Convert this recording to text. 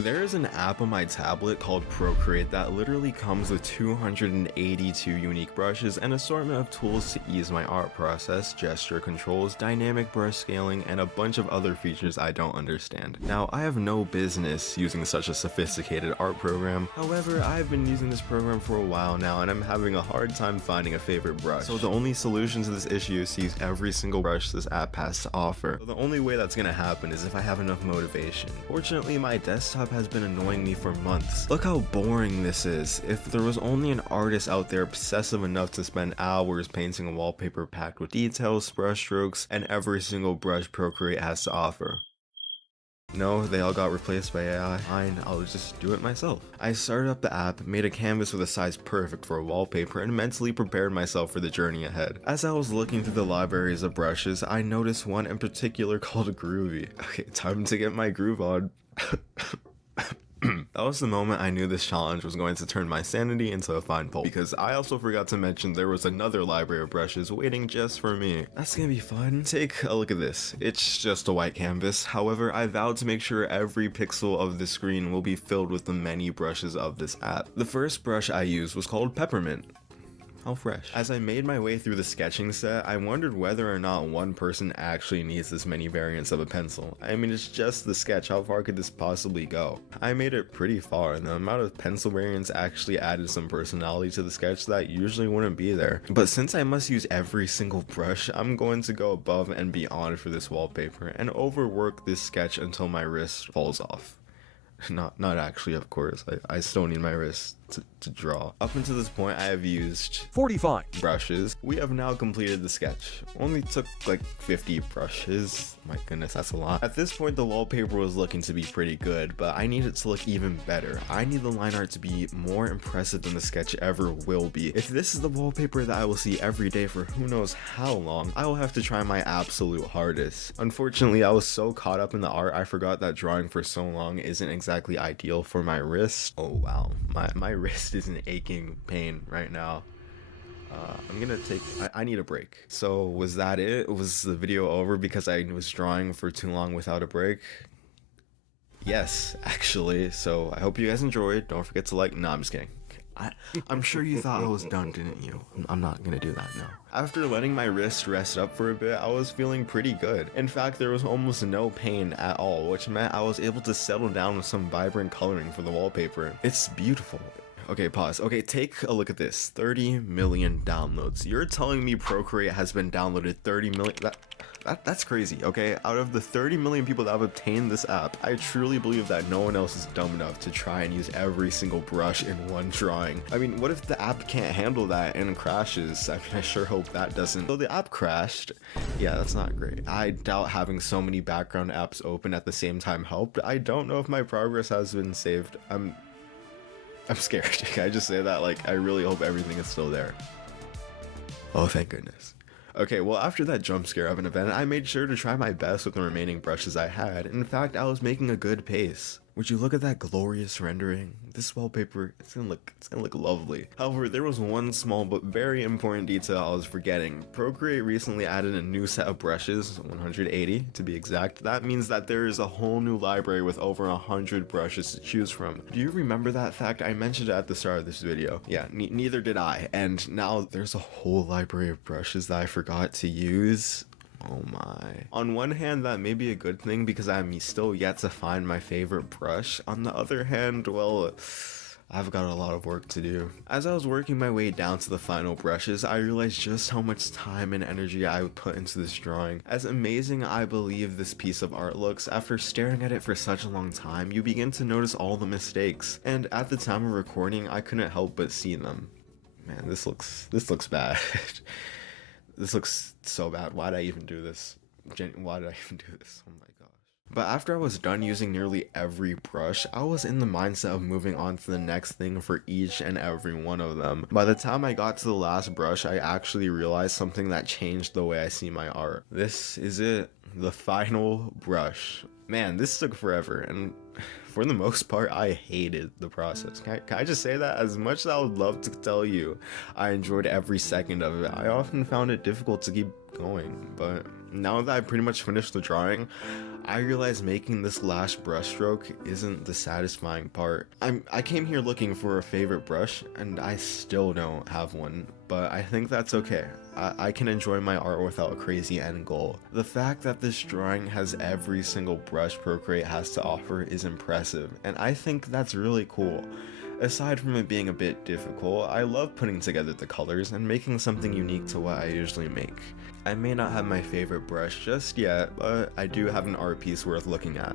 There is an app on my tablet called Procreate that literally comes with 282 unique brushes, an assortment of tools to ease my art process, gesture controls, dynamic brush scaling, and a bunch of other features I don't understand. Now, I have no business using such a sophisticated art program. However, I've been using this program for a while now and I'm having a hard time finding a favorite brush. So the only solution to this issue is to use every single brush this app has to offer. So the only way that's gonna happen is if I have enough motivation. Fortunately, my desktop has been annoying me for months. Look how boring this is. If there was only an artist out there obsessive enough to spend hours painting a wallpaper packed with details, brush strokes, and every single brush Procreate has to offer. No, they all got replaced by AI. Fine, I'll just do it myself. I started up the app, made a canvas with a size perfect for a wallpaper, and mentally prepared myself for the journey ahead. As I was looking through the libraries of brushes, I noticed one in particular called Groovy. Okay, time to get my groove on. That was the moment I knew this challenge was going to turn my sanity into a fine pulp, because I also forgot to mention there was another library of brushes waiting just for me. That's gonna be fun. Take a look at this. It's just a white canvas. However, I vowed to make sure every pixel of the screen will be filled with the many brushes of this app. The first brush I used was called Peppermint. How fresh. As I made my way through the sketching set, I wondered whether or not one person actually needs this many variants of a pencil. I mean, it's just the sketch, how far could this possibly go? I made it pretty far, and the amount of pencil variants actually added some personality to the sketch that usually wouldn't be there. But since I must use every single brush, I'm going to go above and beyond for this wallpaper, and overwork this sketch until my wrist falls off. Not actually, of course. I still need my wrist to draw. Up until this point, I have used 45 brushes. We have now completed the sketch. Only took like 50 brushes. My goodness, that's a lot. At this point, the wallpaper was looking to be pretty good, but I need it to look even better. I need the line art to be more impressive than the sketch ever will be. If this is the wallpaper that I will see every day for who knows how long, I will have to try my absolute hardest. Unfortunately, I was so caught up in the art, I forgot that drawing for so long isn't exactly ideal for my wrist. Oh wow, my wrist is in aching pain right now. I'm gonna take, I need a break. So was that it? Was the video over because I was drawing for too long without a break? Yes, actually. So I hope you guys enjoyed. Don't forget to like, no, I'm just kidding. I'm sure you thought I was done, didn't you? I'm not gonna do that, no. After letting my wrist rest up for a bit, I was feeling pretty good. In fact, there was almost no pain at all, which meant I was able to settle down with some vibrant coloring for the wallpaper. It's beautiful. Okay, pause. Okay, take a look at this. 30 million downloads. You're telling me Procreate has been downloaded 30 million? That's crazy, okay? Out of the 30 million people that have obtained this app, I truly believe that no one else is dumb enough to try and use every single brush in one drawing. I mean, what if the app can't handle that and crashes? I mean, I sure hope that doesn't. So the app crashed. Yeah, that's not great. I doubt having so many background apps open at the same time helped. I don't know if my progress has been saved. I'm scared. Can I just say that? Like, I really hope everything is still there. Oh, thank goodness. Okay, well, after that jump scare of an event, I made sure to try my best with the remaining brushes I had. In fact, I was making a good pace. Would you look at that glorious rendering? This wallpaper, it's gonna look lovely. However, there was one small but very important detail I was forgetting. Procreate recently added a new set of brushes, 180 to be exact. That means that there is a whole new library with over 100 brushes to choose from. Do you remember that fact? I mentioned it at the start of this video. Yeah, neither did I. And now there's a whole library of brushes that I forgot to use. Oh my. On one hand, that may be a good thing because I'm still yet to find my favorite brush. On the other hand, well, I've got a lot of work to do. As I was working my way down to the final brushes, I realized just how much time and energy I would put into this drawing. As amazing I believe this piece of art looks, after staring at it for such a long time, you begin to notice all the mistakes. And at the time of recording, I couldn't help but see them. Man, this looks bad. This looks so bad. Why did I even do this? Why did I even do this? Oh my gosh. But after I was done using nearly every brush, I was in the mindset of moving on to the next thing for each and every one of them. By the time I got to the last brush, I actually realized something that changed the way I see my art. This is it. The final brush. Man, this took forever, and for the most part, I hated the process. Can I just say that? As much as I would love to tell you I enjoyed every second of it, I often found it difficult to keep going, but Now that I pretty much finished the drawing, I realized making this last brush stroke isn't the satisfying part. I came here looking for a favorite brush, and I still don't have one, but I think that's okay. I can enjoy my art without a crazy end goal. The fact that this drawing has every single brush Procreate has to offer is impressive, and I think that's really cool. Aside from it being a bit difficult, I love putting together the colors and making something unique to what I usually make. I may not have my favorite brush just yet, but I do have an art piece worth looking at.